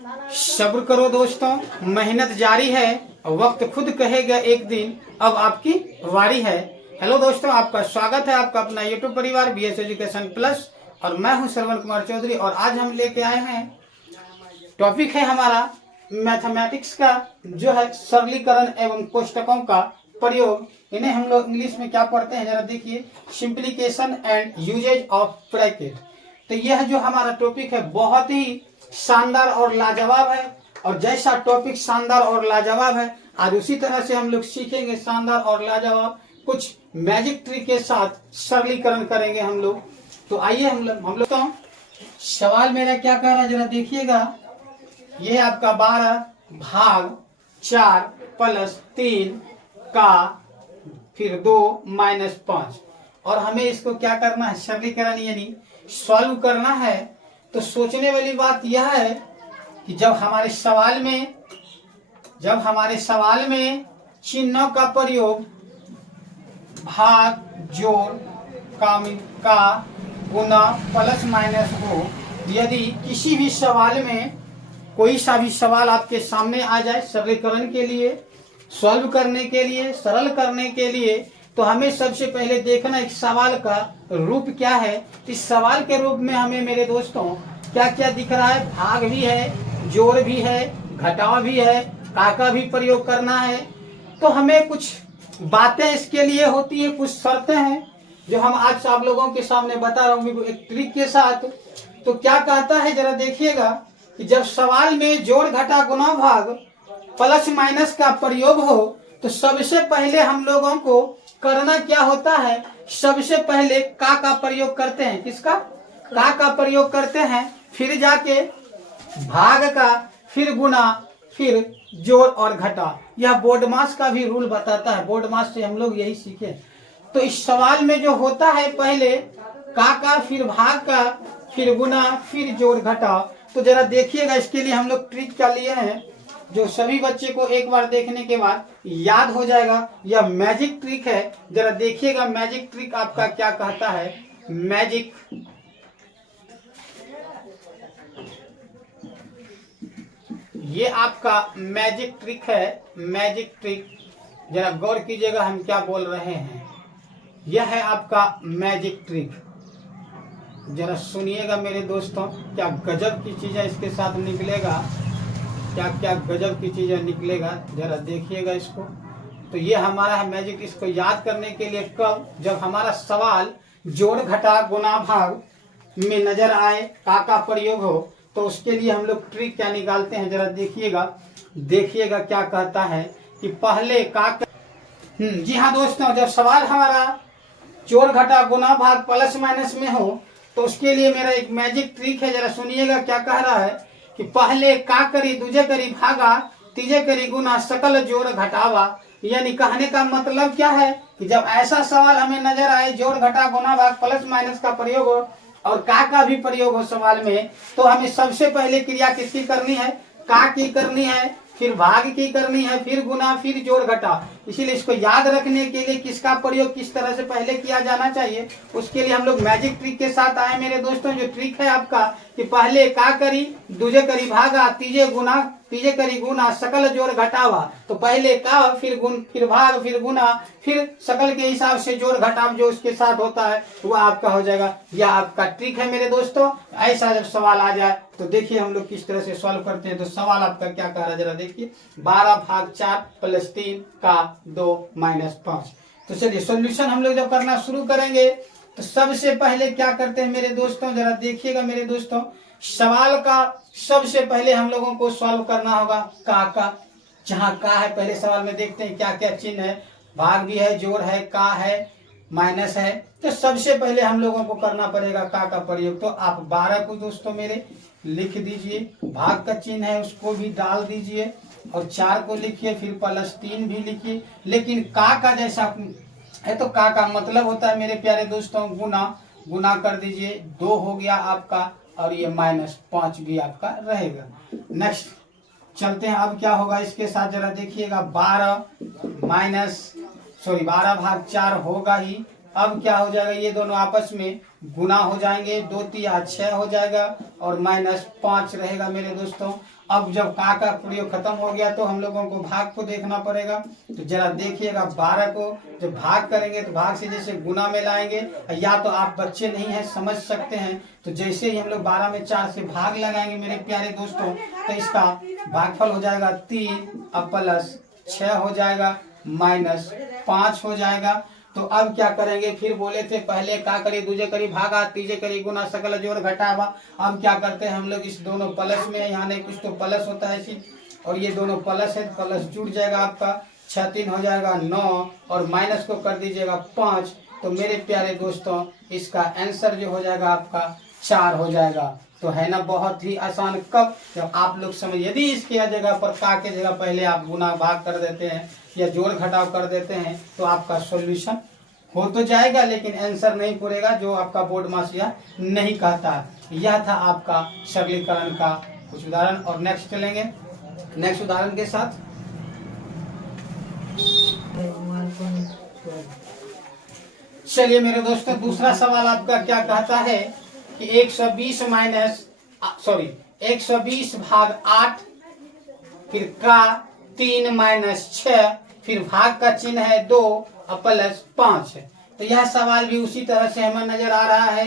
सब्र करो दोस्तों, मेहनत जारी है, वक्त खुद कहेगा एक दिन अब आपकी वारी है। हेलो दोस्तों, आपका स्वागत है आपका अपना यूट्यूब परिवार BS एजुकेशन प्लस और मैं हूं श्रवण कुमार चौधरी। और आज हम लेके आए हैं, टॉपिक है हमारा मैथमेटिक्स का जो है सरलीकरण एवं कोष्टकों का प्रयोग। इन्हें हम लोग इंग्लिश में क्या पढ़ते हैं जरा देखिए, simplification and usage of bracket. तो यह जो हमारा टॉपिक है बहुत ही शानदार और लाजवाब है, और जैसा टॉपिक शानदार और लाजवाब है आज उसी तरह से हम लोग सीखेंगे शानदार और लाजवाब कुछ मैजिक ट्रिक के साथ सरलीकरण करेंगे हम लोग। तो आइए हम लोग तो सवाल मेरा क्या कह रहा है जरा देखिएगा। ये आपका 12 भाग 4 प्लस 3 का फिर 2 माइनस 5, और हमें इसको क्या करना है, सरलीकरण यानी सॉल्व करना है। तो सोचने वाली बात यह है कि जब हमारे सवाल में चिन्हों का प्रयोग भाग, जोड़, का गुना, प्लस माइनस हो, यदि किसी भी सवाल में कोई सा भी सवाल आपके सामने आ जाए सरलीकरण के लिए, सॉल्व करने के लिए, सरल करने के लिए, तो हमें सबसे पहले देखना एक सवाल का रूप क्या है। इस सवाल के रूप में हमें मेरे दोस्तों क्या क्या दिख रहा है, भाग भी है, जोड़ भी है, घटाव भी है, का भी प्रयोग करना है। तो हमें कुछ बातें इसके लिए होती है, कुछ शर्तें हैं जो हम आज आप लोगों के सामने बता रहा हूँ एक ट्रिक के साथ। तो क्या कहता है जरा देखिएगा कि जब सवाल में जोड़, घटा, गुना, भाग, प्लस माइनस का प्रयोग हो तो सबसे पहले हम लोगों को करना क्या होता है, सबसे पहले का प्रयोग करते हैं। किसका? का प्रयोग करते हैं, फिर जाके भाग का, फिर गुना, फिर जोड़ और घटा। यह बोर्ड मास का भी रूल बताता है, बोर्ड मास से हम लोग यही सीखे। तो इस सवाल में जो होता है पहले का, फिर भाग का, फिर गुना, फिर जोड़, घटा। तो जरा देखिएगा, इसके लिए हम लोग ट्रिक क्या लिए हैं जो सभी बच्चे को एक बार देखने के बाद याद हो जाएगा। यह मैजिक ट्रिक है, जरा देखिएगा मैजिक ट्रिक आपका क्या कहता है। मैजिक ये आपका मैजिक ट्रिक है, मैजिक ट्रिक। जरा गौर कीजिएगा हम क्या बोल रहे हैं। यह है आपका मैजिक ट्रिक, जरा सुनिएगा मेरे दोस्तों, क्या गजब की चीजें इसके साथ निकलेगा, क्या क्या गजब की चीजें निकलेगा, जरा देखिएगा इसको। तो ये हमारा है मैजिक। इसको याद करने के लिए कब, जब हमारा सवाल जोड़, घटा, गुना, भाग में नजर आए, का प्रयोग हो, तो उसके लिए हम लोग ट्रिक क्या निकालते हैं जरा देखिएगा क्या कहता है कि पहले जी हाँ दोस्तों, जब सवाल हमारा जोड़, घटा, गुना, भाग, प्लस माइनस में हो तो उसके लिए मेरा एक मैजिक ट्रिक है, जरा सुनिएगा क्या कह रहा है कि पहले का करी, दूजे करी भागा, तीजे करी गुना, सकल जोड़ घटावा। यानी कहने का मतलब क्या है कि जब ऐसा सवाल हमें नजर आए, जोड़, घटा, गुना, भाग, प्लस माइनस का प्रयोग हो और का भी प्रयोग हो सवाल में, तो हमें सबसे पहले क्रिया किसकी करनी है, का की करनी है, फिर भाग की करनी है, फिर गुना, फिर जोड़, घटा। इसीलिए इसको याद रखने के लिए किसका प्रयोग किस तरह से पहले किया जाना चाहिए, उसके लिए हम लोग मैजिक ट्रिक के साथ आए मेरे दोस्तों। जो ट्रिक है आपका कि पहले का करी, दूजे करी भागा, तीजे करी गुना, सकल जोड़ घटावा। तो पहले का, फिर भाग, फिर गुना, फिर सकल के हिसाब से जोड़ घटाव जो उसके साथ होता है वो आपका हो जाएगा। यह आपका ट्रिक है मेरे दोस्तों। ऐसा जब सवाल आ जाए तो देखिए हम लोग किस तरह से सॉल्व करते हैं। तो सवाल आपका क्या कह रहा है जरा देखिए, 12 भाग 4 प्लस 3 का 2 माइनस 5। तो चलिए सॉल्यूशन हम लोग जब करना शुरू करेंगे तो सबसे पहले क्या करते हैं मेरे दोस्तों, जरा देखिएगा मेरे दोस्तों, सवाल का सबसे पहले हम लोगों को सॉल्व करना होगा का। जहाँ का है पहले सवाल में देखते हैं क्या क्या चिन्ह है, भाग भी है, जोड़ है, का है, माइनस है। तो सबसे पहले हम लोगों को करना पड़ेगा का प्रयोग। तो आप 12 को दोस्तों मेरे लिख दीजिए, भाग का चिन्ह है उसको भी डाल दीजिए, और 4 को लिखिए, फिर प्लस 3 भी लिखिए। लेकिन का जैसा है तो का मतलब होता है मेरे प्यारे दोस्तों गुना कर दीजिए, 2 हो गया आपका, और ये माइनस 5 भी आपका रहेगा। नेक्स्ट चलते हैं, अब क्या होगा इसके साथ जरा देखिएगा, 12 भाग 4 होगा ही। अब क्या हो जाएगा, ये दोनों आपस में गुना हो जाएंगे, 2 3 6 हो जाएगा, और माइनस 5 रहेगा मेरे दोस्तों। अब जब का प्रयोग खत्म हो गया तो हम लोगों को भाग को देखना पड़ेगा। तो जरा देखिएगा 12 को जब भाग करेंगे तो भाग से जैसे गुना में लाएंगे, या तो आप बच्चे नहीं हैं समझ सकते हैं, तो जैसे ही हम लोग 12 में 4 से भाग लगाएंगे मेरे प्यारे दोस्तों, तो इसका भागफल हो जाएगा 3, अब प्लस 6 हो जाएगा, माइनस 5 हो जाएगा। तो अब क्या करेंगे, फिर बोले थे पहले का करी दूजे करी भागा तीजे करी गुना सकल जोड़ घटावा। अब क्या करते हैं हम लोग, इस दोनों प्लस में, यहाँ नहीं कुछ तो प्लस होता है और ये दोनों प्लस है, प्लस जुड़ जाएगा आपका 6 3 हो जाएगा 9 और माइनस को कर दीजिएगा 5। तो मेरे प्यारे दोस्तों इसका आंसर जो हो जाएगा आपका 4 हो जाएगा। तो है ना बहुत ही आसान। कब, जब आप लोग समझ, यदि इसके जगह पर का के जगह पहले आप गुना भाग कर देते हैं या जोड़ घटाव कर देते हैं तो आपका सॉल्यूशन हो तो जाएगा, लेकिन आंसर नहीं पूरेगा, जो आपका बोर्ड मास या नहीं कहता। यह था आपका सरलीकरण का कुछ उदाहरण। और नेक्स्ट चलेंगे, नेक्स्ट उदाहरण के साथ। चलिए मेरे दोस्तों, दूसरा सवाल आपका क्या कहता है कि 120 भाग 8, फिर का 3 माइनस 6, फिर भाग का चिन्ह है 2 और प्लस 5 है। तो यह सवाल भी उसी तरह से हमें नजर आ रहा है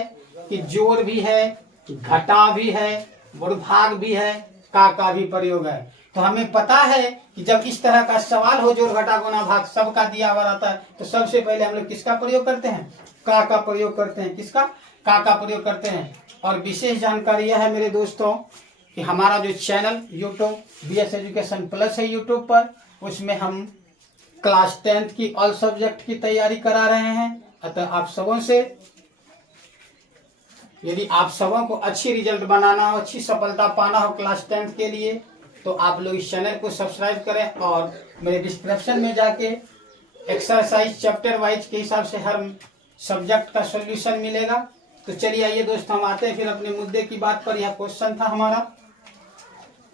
कि जोड़ भी है, घटाव भी है, भाग भी है, का भी प्रयोग है। तो हमें पता है कि जब इस तरह का सवाल हो, जोड़ घटा गुना भाग सबका दिया हुआ रहता है, तो सबसे पहले हम लोग किसका प्रयोग करते हैं, का प्रयोग करते हैं। किसका, का प्रयोग करते हैं। और विशेष जानकारी यह है मेरे दोस्तों कि हमारा जो channel YouTube BS education plus है यूट्यूब पर, उसमें हम क्लास 10th की ऑल सब्जेक्ट की तैयारी करा रहे हैं। अतः आप सबों से, यदि आप सबों को अच्छी रिजल्ट बनाना हो, अच्छी सफलता पाना हो क्लास 10th के लिए, तो आप लोग इस चैनल को सब्सक्राइब करें और मेरे डिस्क्रिप्शन में जाके एक्सरसाइज चैप्टर वाइज के हिसाब से हर सब्जेक्ट का सॉल्यूशन मिलेगा। तो चलिए आइए दोस्तों, हम आते हैं फिर अपने मुद्दे की बात पर। यह क्वेश्चन था हमारा,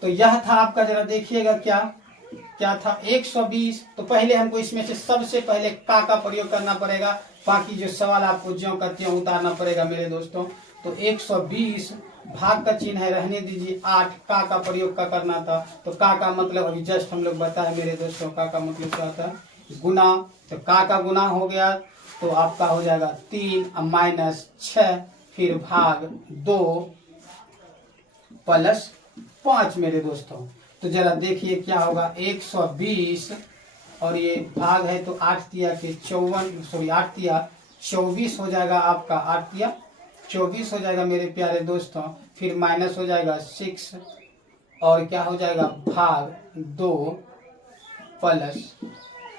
तो यह था आपका, जरा देखिएगा क्या था 120। तो पहले हमको इसमें से सबसे पहले का प्रयोग करना पड़ेगा, बाकी जो सवाल आपको ज्यों का त्यों उतारना पड़ेगा मेरे दोस्तों। तो 120 भाग का चिन्ह है, रहने दीजिए 8, का प्रयोग का करना था। तो का मतलब अभी जस्ट हम लोग बताए मेरे दोस्तों, का मतलब क्या था, गुना। तो का गुना हो गया तो आपका हो जाएगा 3 माइनस 6, फिर भाग 2 प्लस 5 मेरे दोस्तों। तो जरा देखिए क्या होगा, 120 और ये भाग है तो 8 तिया के 24 हो जाएगा आपका, 8 तिया 24 हो जाएगा मेरे प्यारे दोस्तों। फिर माइनस हो जाएगा 6 और क्या हो जाएगा, भाग 2 प्लस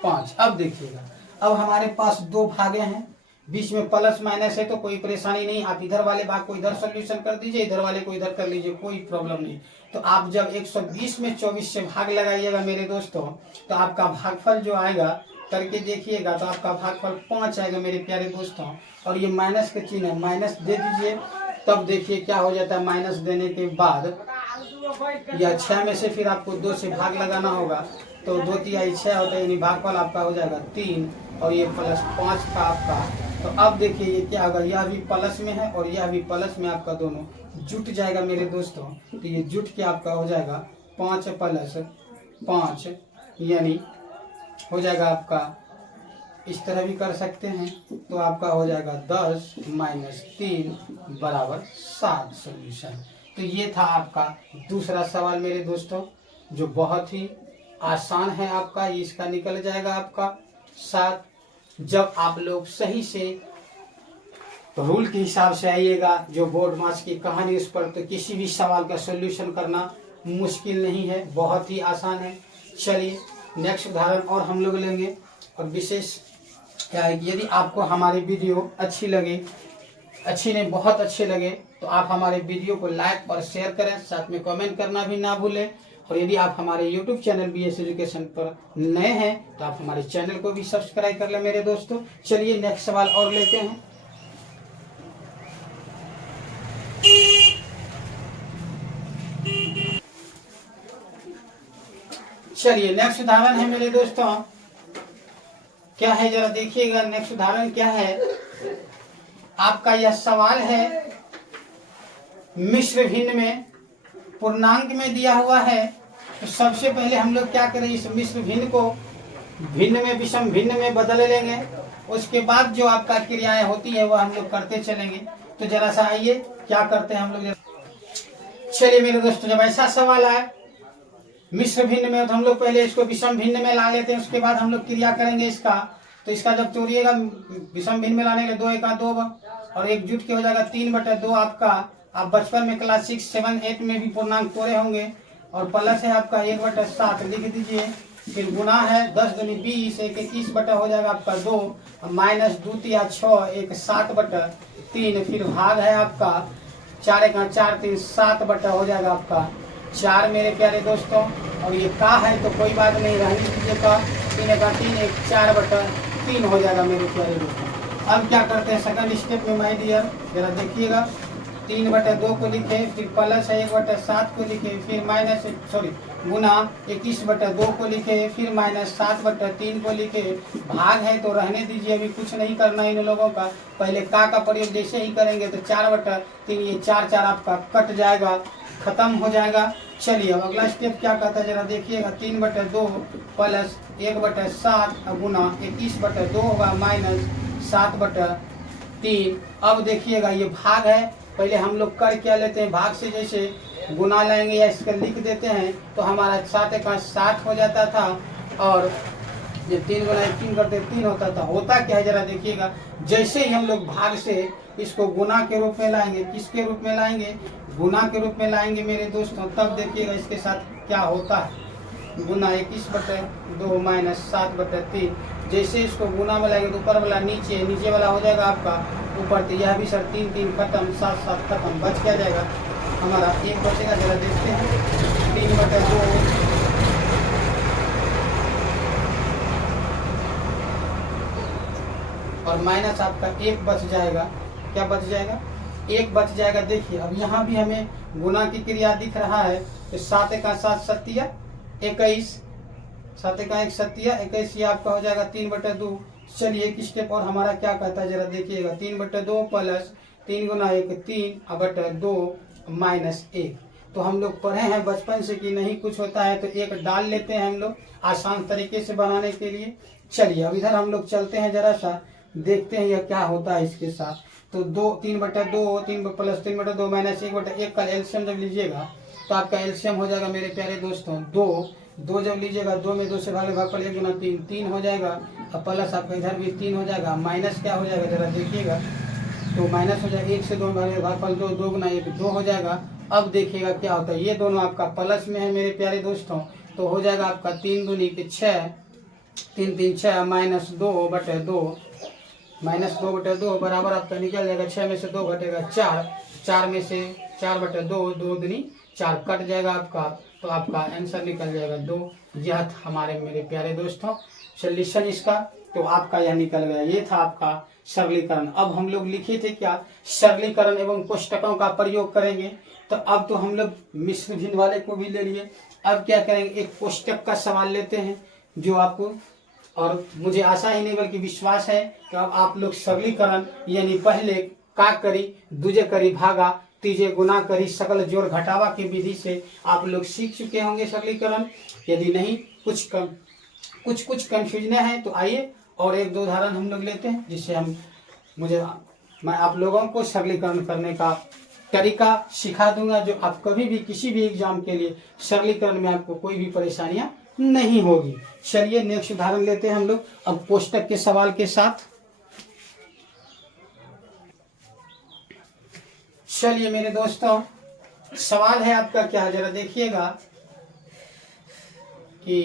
5। अब देखिएगा, अब हमारे पास 2 भागे हैं, बीच में प्लस माइनस है तो कोई परेशानी नहीं, आप इधर वाले भाग को इधर सॉल्यूशन कर दीजिए, इधर वाले को इधर कर लीजिए, कोई प्रॉब्लम नहीं। तो आप जब 120 में 24 से भाग लगाइएगा मेरे दोस्तों, तो आपका भागफल जो आएगा करके देखिएगा, तो आपका भागफल 5 आएगा मेरे प्यारे दोस्तों। और ये माइनस का चिन्ह है, माइनस दे दीजिए, तब देखिए क्या हो जाता है। माइनस देने के बाद या 6 में से फिर आपको 2 से भाग लगाना होगा, तो 2 तिहाई 6 होता है, यानी भागफल आपका हो जाएगा 3 और ये प्लस 5 का आपका। तो अब देखिए ये क्या होगा, यह भी प्लस में है और यह भी प्लस में, आपका दोनों जुट जाएगा मेरे दोस्तों। तो ये जुट के आपका हो जाएगा 5 प्लस 5, यानी हो जाएगा आपका, इस तरह भी कर सकते हैं, तो आपका हो जाएगा 10 माइनस 3 बराबर 7 सॉल्यूशन। तो ये था आपका दूसरा सवाल मेरे दोस्तों, जो बहुत ही आसान है आपका, इसका निकल जाएगा आपका 7। जब आप लोग सही से रूल के हिसाब से आइएगा, जो बोर्ड मास की कहानी उस पर, तो किसी भी सवाल का सॉल्यूशन करना मुश्किल नहीं है, बहुत ही आसान है। चलिए नेक्स्ट उदाहरण और हम लोग लेंगे। और विशेष क्या है, यदि आपको हमारी वीडियो अच्छी लगे, अच्छी नहीं बहुत अच्छे लगे, तो आप हमारे वीडियो को लाइक और शेयर करें, साथ में कमेंट करना भी ना भूलें। और यदि आप हमारे यूट्यूब चैनल BS एजुकेशन पर नए हैं तो आप हमारे चैनल को भी सब्सक्राइब कर लें मेरे दोस्तों। चलिए नेक्स्ट सवाल और लेते हैं। चलिए नेक्स्ट उदाहरण है मेरे दोस्तों, क्या है जरा देखिएगा। नेक्स्ट उदाहरण क्या है आपका, यह सवाल है मिश्र भिन्न में पूर्णांक में दिया हुआ है तो सबसे पहले हम लोग क्या करें, इस मिश्र भिन्न को भिन्न में विषम भिन्न में बदल लेंगे। उसके बाद जो आपका क्रियाएं होती है वह हम लोग करते चलेंगे। तो जरा सा आइए क्या करते हैं हम लोग। चलिए मेरे दोस्तों, जब ऐसा सवाल आए मिश्र भिन्न में तो हम लोग पहले इसको विषम भिन्न में ला लेते हैं, उसके बाद हम लोग क्रिया करेंगे इसका। तो इसका जब तोड़िएगा विषम भिन्न में लाने के 2 एका 2 और 1 जुट के हो जाएगा 3/2 आपका। आप बचपन में क्लास 6, 7, 8 में भी पूर्णांक तोड़े होंगे। और प्लस है आपका 1/7 लिख दीजिए। फिर गुना है 10 दूनी 20, 1 21 बटा हो जाएगा आपका 2 माइनस 2 तिया 6 1 7/3। फिर भाग है आपका 4 एका 4 3 7 हो जाएगा आपका 4 मेरे प्यारे दोस्तों। और ये का है तो कोई बात नहीं, रहने दीजिएगा। 3 एका 3 1 4/3 हो जाएगा मेरे प्यारे दोस्तों। अब क्या करते हैं सेकंड स्टेप में माय डियर, जरा देखिएगा। 3/2 को लिखे, फिर प्लस है 1/7 को लिखे, फिर माइनस गुना 21/2 को लिखे, फिर माइनस 7/3 को लिखे। भाग है तो रहने दीजिए, अभी कुछ नहीं करना इन लोगों का। पहले का प्रयोग जैसे ही करेंगे तो 4/3 ये 4 4 आपका कट जाएगा, खत्म हो जाएगा। चलिए अब अगला स्टेप क्या कहता है जरा देखिएगा। 3/2 प्लस 1/7 गुना 21/2 होगा माइनस 7/3। अब देखिएगा ये भाग है, पहले हम लोग कर क्या लेते हैं, भाग से जैसे गुना लाएंगे या इसका लिख देते हैं तो हमारा 7 एका 7 हो जाता था। और ये 3 गुना 3 करते 3 होता था। होता क्या है जरा देखिएगा, जैसे ही हम लोग भाग से इसको गुना के रूप में लाएंगे, किसके रूप में लाएंगे, गुना के रूप में लाएंगे मेरे दोस्तों, तब देखिएगा इसके साथ क्या होता है। गुना 21/2 माइनस 7/3। जैसे इसको गुना में लाएंगे तो ऊपर वाला नीचे, नीचे वाला हो जाएगा आपका ऊपर। तो यह भी सर 3 3 खत्म, 7 7 खत्म, बच क्या जाएगा हमारा 1 बचेगा। जरा देखते हैं 3/2 और माइनस आपका 1 बच जाएगा। क्या बच जाएगा, 1 बच जाएगा। देखिए अब यहाँ भी हमें गुना की क्रिया दिख रहा है। तो 7 एका 7 सत्तिया 21, 7 एका 1 सत्तिया 21, ये आपका हो जाएगा 3/2। चलिए एक स्टेप और हमारा क्या कहता है जरा देखिएगा। 3/2 प्लस 3 गुना 1 3/2 माइनस 1। तो हम लोग पढ़े हैं बचपन से कि नहीं कुछ होता है तो 1 डाल लेते हैं हम लोग आसान तरीके से बनाने के लिए। चलिए अब इधर हम लोग चलते हैं, जरा सा देखते हैं यह क्या होता है इसके साथ। तो 3/2 3 प्लस 3/2 माइनस 1/1 का एलसीएम जब लीजिएगा तो आपका एलसीएम हो जाएगा मेरे प्यारे दोस्तों 2 जब लीजिएगा 2 में 2 से भागफल 1 गुना 3 3 हो जाएगा। अब प्लस आपका इधर भी 3 हो जाएगा, माइनस क्या हो जाएगा जरा देखिएगा। तो माइनस हो जाएगा 1 से 2 भागफल 2 2 गुना 1 2 हो जाएगा। अब देखिएगा क्या होता है, ये दोनों आपका प्लस में है मेरे प्यारे दोस्तों। तो हो जाएगा आपका 3 दूनी के 6 3 3 6 माइनस 2/2 माइनस 2/2 बराबर आपका निकल जाएगा। 6 में से 2 घटेगा 4, 4 में से 4/2 2 दूनी 4 कट जाएगा आपका। तो आपका आंसर निकल जाएगा 2। यह था हमारे मेरे प्यारे दोस्तों सॉल्यूशन इसका। तो आपका यह निकल गया, ये था आपका सरलीकरण। अब हम लोग लिखे थे क्या, सरलीकरण एवं कोष्टकों का प्रयोग करेंगे। तो अब तो हम लोग मिश्र भिन्न वाले को भी ले लिए। अब क्या करेंगे, एक कोष्टक का सवाल लेते हैं जो आपको, और मुझे आशा ही नहीं बल्कि विश्वास है कि अब आप लोग सरलीकरण यानी पहले का करी दूजे करी भागा तीजे गुना करी सकल जोड़ घटावा की विधि से आप लोग सीख चुके होंगे सरलीकरण। यदि नहीं कुछ कंफ्यूजन है तो आइए और 1-2 उदाहरण हम लोग लेते हैं जिससे मैं आप लोगों को सरलीकरण करने का तरीका सिखा दूंगा, जो आप कभी भी किसी भी एग्जाम के लिए सरलीकरण में आपको कोई भी परेशानियां नहीं होगी। चलिए नेक्स्ट उदाहरण लेते हैं हम लोग अब कोष्टक के सवाल के साथ। चलिए मेरे दोस्तों सवाल है आपका क्या, जरा देखिएगा कि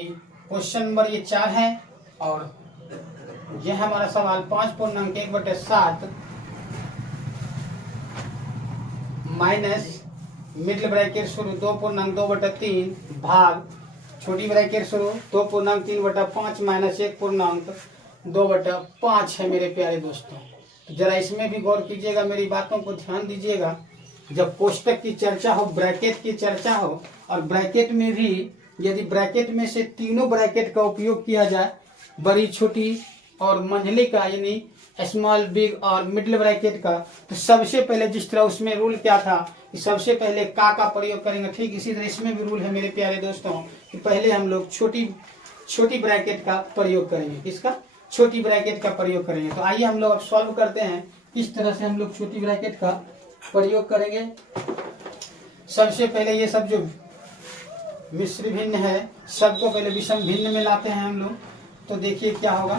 क्वेश्चन नंबर ये 4 है और यह हमारा सवाल 5.1/7 माइनस मिडिल ब्रैकेट शुरू 2.2/3 भाग छोटी ब्रैकेट शुरू 2.3/5 माइनस 1.2/5 है मेरे प्यारे दोस्तों। तो जरा इसमें भी गौर कीजिएगा, मेरी बातों को ध्यान दीजिएगा। जब कोष्टक की चर्चा हो, ब्रैकेट की चर्चा हो, और ब्रैकेट में भी यदि ब्रैकेट में से तीनों ब्रैकेट का उपयोग किया जाए, बड़ी छोटी और मंझली का यानी स्मॉल, बिग और मिडिल ब्रैकेट का। तो सबसे पहले जिस तरह उसमें रूल क्या था कि सबसे पहले का प्रयोग करेंगे, ठीक इसी तरह इसमें भी रूल है मेरे प्यारे दोस्तों कि पहले हम लोग छोटी ब्रैकेट का प्रयोग करेंगे। किसका? छोटी ब्रैकेट का प्रयोग करेंगे। तो आइए हम लोग अब सॉल्व करते हैं किस तरह से हम लोग छोटी ब्रैकेट का प्रयोग करेंगे। सबसे पहले ये सब जो मिश्र भिन्न है सबको पहले विषम भिन्न में लाते हैं हम लोग। तो देखिए क्या होगा,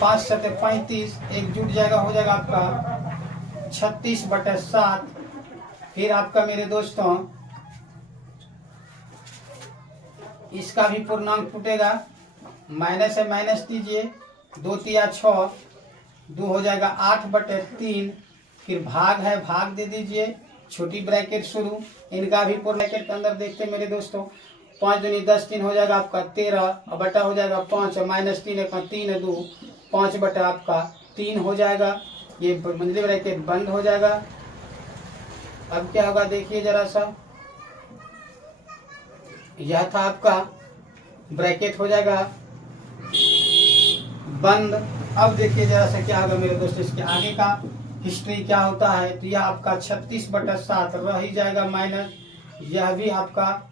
5 7 35, एक जुट जाएगा, हो जाएगा आपका 36/7। फिर आपका मेरे दोस्तों इसका भी पूर्णांक फूटेगा, माइनस है माइनस दीजिए, 2 तिया 6, 2 हो जाएगा 8/3। फिर भाग है, भाग दे दीजिए, छोटी ब्रैकेट शुरू, इनका भी पूर्ण ब्रैकेट के अंदर देखते हैं मेरे दोस्तों। 5 दूनी 10, 3 हो जाएगा आपका 13, और बटा हो जाएगा 5, -3 है 3 है 2, 5 बटा आपका 3 हो जाएगा। ये मंझली ब्रैकेट बंद हो जाएगा। अब क्या होगा देखिए जरा सा, यह था आपका ब्रैकेट हो जाएगा बंद। अब देखिए जरा सा क्या होगा मेरे दोस्तों, इसके आगे का हिस्ट्री क्या होता है। तो यह आपका 36/7 रह ही जाएगा माइनस, यह भी आपका,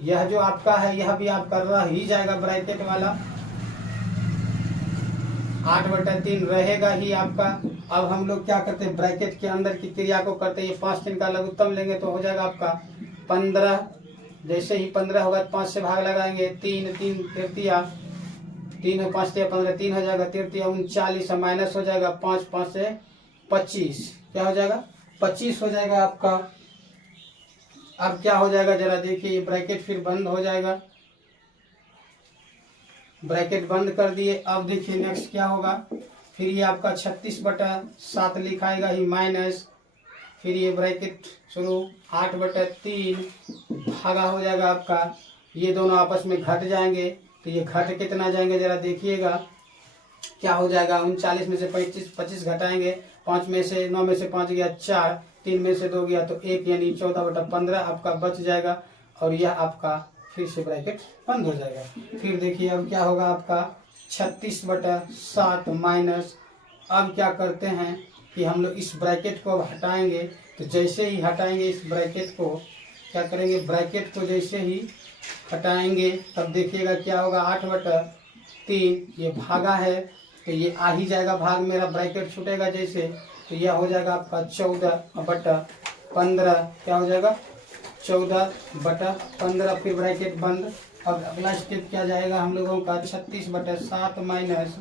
यह जो आपका है यह भी आपका रह ही जाएगा ब्रैकेट वाला, 8/3 रहेगा ही आपका। अब हम लोग क्या करते हैं, ब्रैकेट के अंदर की क्रिया को करते हैं। ये 5 3 का लघुत्तम लेंगे तो हो जाएगा आपका 15। जैसे ही 15 होगा तो 5 से भाग लगाएंगे, 3 3 तृतीया, 3 और 5 15, 3 हो जाएगा, तृतीया 39, माइनस हो जाएगा 5 5 से 25, क्या हो जाएगा 25 हो जाएगा आपका। अब क्या हो जाएगा जरा देखिए, ये ब्रैकेट फिर बंद हो जाएगा, ब्रैकेट बंद कर दिए। अब देखिए नेक्स्ट क्या होगा, फिर ये आपका 36/7 लिखाएगा ही माइनस, फिर ये ब्रैकेट शुरू 8/3 भागा हो जाएगा आपका, ये दोनों आपस में घट जाएंगे। तो ये घट कितना जाएंगे जरा देखिएगा, क्या हो जाएगा, 39 में से 25 घटाएंगे, 5 में से 9 में से 5 गया 4, 3 में से 2 गया तो 1, यानी 14/15 आपका बच जाएगा। और यह आपका फिर से ब्रैकेट बंद हो जाएगा। फिर देखिए अब क्या होगा आपका 36/7 माइनस। अब क्या करते हैं कि हम लोग इस ब्रैकेट को अब हटाएंगे। तो जैसे ही हटाएंगे इस ब्रैकेट को, क्या करेंगे, ब्रैकेट को जैसे ही हटाएंगे तब देखिएगा क्या होगा, 8/3, ये भागा है तो ये आ ही जाएगा भाग, मेरा ब्रैकेट छूटेगा जैसे, तो यह हो जाएगा आपका 14/15, क्या हो जाएगा 14/15। फिर ब्रैकेट बंद। अब अगला स्टेप क्या जाएगा हम लोगों का, 36/7 माइनस,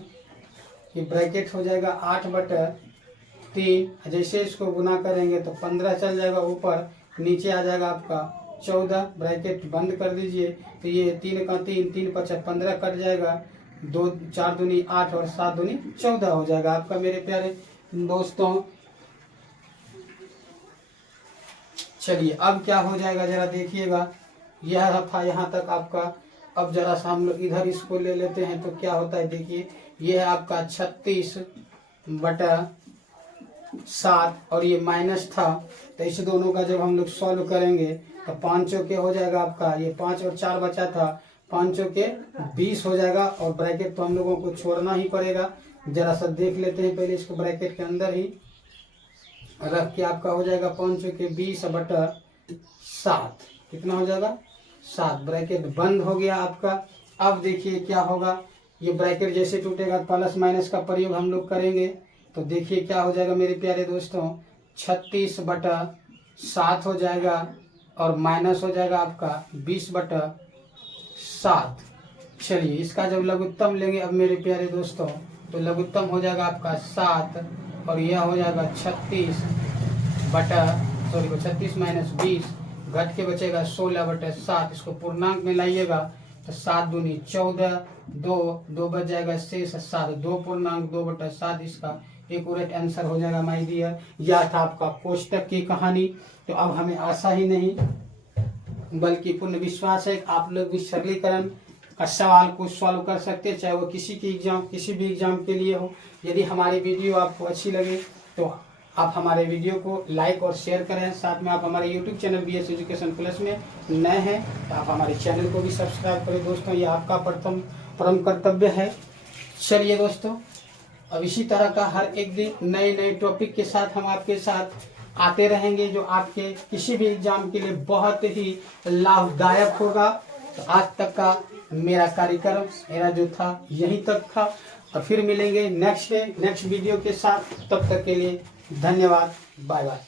ये ब्रैकेट हो जाएगा 8/3। जैसे इसको गुना करेंगे तो 15 चल जाएगा ऊपर, नीचे आ जाएगा आपका 14, ब्रैकेट बंद कर दीजिए। तो ये 3 का 3, 3 5 15 कट जाएगा, 2 4 दूनी 8 और 7 दूनी 14 हो जाएगा आपका मेरे प्यारे दोस्तों। चलिए अब क्या हो जाएगा जरा देखिएगा, यह था यहाँ तक आपका। अब जरा सा हम लोग इधर इसको ले लेते हैं तो क्या होता है देखिए, यह है आपका 36/7 और ये माइनस था। तो इस दोनों का जब हम लोग सॉल्व करेंगे तो 5 के हो जाएगा आपका, ये 5 और 4 बचा था, 5 के 20 हो जाएगा। और ब्रैकेट तो हम लोगों को छोड़ना ही पड़ेगा, जरा सा देख लेते हैं पहले इसको, ब्रैकेट के अंदर ही रख के आपका हो जाएगा 5 के 20/7, कितना हो जाएगा 7, ब्रैकेट बंद हो गया आपका। अब देखिए क्या होगा, ये ब्रैकेट जैसे टूटेगा प्लस माइनस का प्रयोग हम लोग करेंगे। तो देखिए क्या हो जाएगा मेरे प्यारे दोस्तों, 36/7 हो जाएगा और माइनस हो जाएगा आपका 20/7। चलिए इसका जब लघुत्तम लेंगे अब मेरे प्यारे दोस्तों, तो लघुत्तम हो जाएगा आपका 7 और यह हो जाएगा 36 माइनस 20, घट के बचेगा 16/7। इसको पूर्णांक में लाइएगा तो 7 दूनी 14, 2 बच जाएगा शेष 7, 2 पूर्णांक 2/7, इसका एक्यूरेट आंसर हो जाएगा माय डियर। यह था आपका कोष्टक की कहानी। तो अब हमें आशा ही नहीं बल्कि पूर्ण विश्वास है आप लोग भी सरलीकरण का सवाल को सॉल्व कर सकते हैं, चाहे वो किसी भी एग्जाम के लिए हो। यदि हमारी वीडियो आपको अच्छी लगे तो आप हमारे वीडियो को लाइक और शेयर करें। साथ में आप हमारे YouTube channel BS education plus में नए हैं तो आप हमारे चैनल को भी सब्सक्राइब करें दोस्तों, ये आपका परम कर्तव्य है। चलिए दोस्तों, अब इसी तरह का हर एक दिन नए नए टॉपिक के साथ हम आपके साथ आते रहेंगे, जो आपके किसी भी एग्जाम के लिए बहुत ही लाभदायक होगा। तो आज तक का मेरा कार्यक्रम मेरा जो था यहीं तक था, और फिर मिलेंगे नेक्स्ट वीडियो के साथ। तब तक के लिए धन्यवाद, बाय बाय।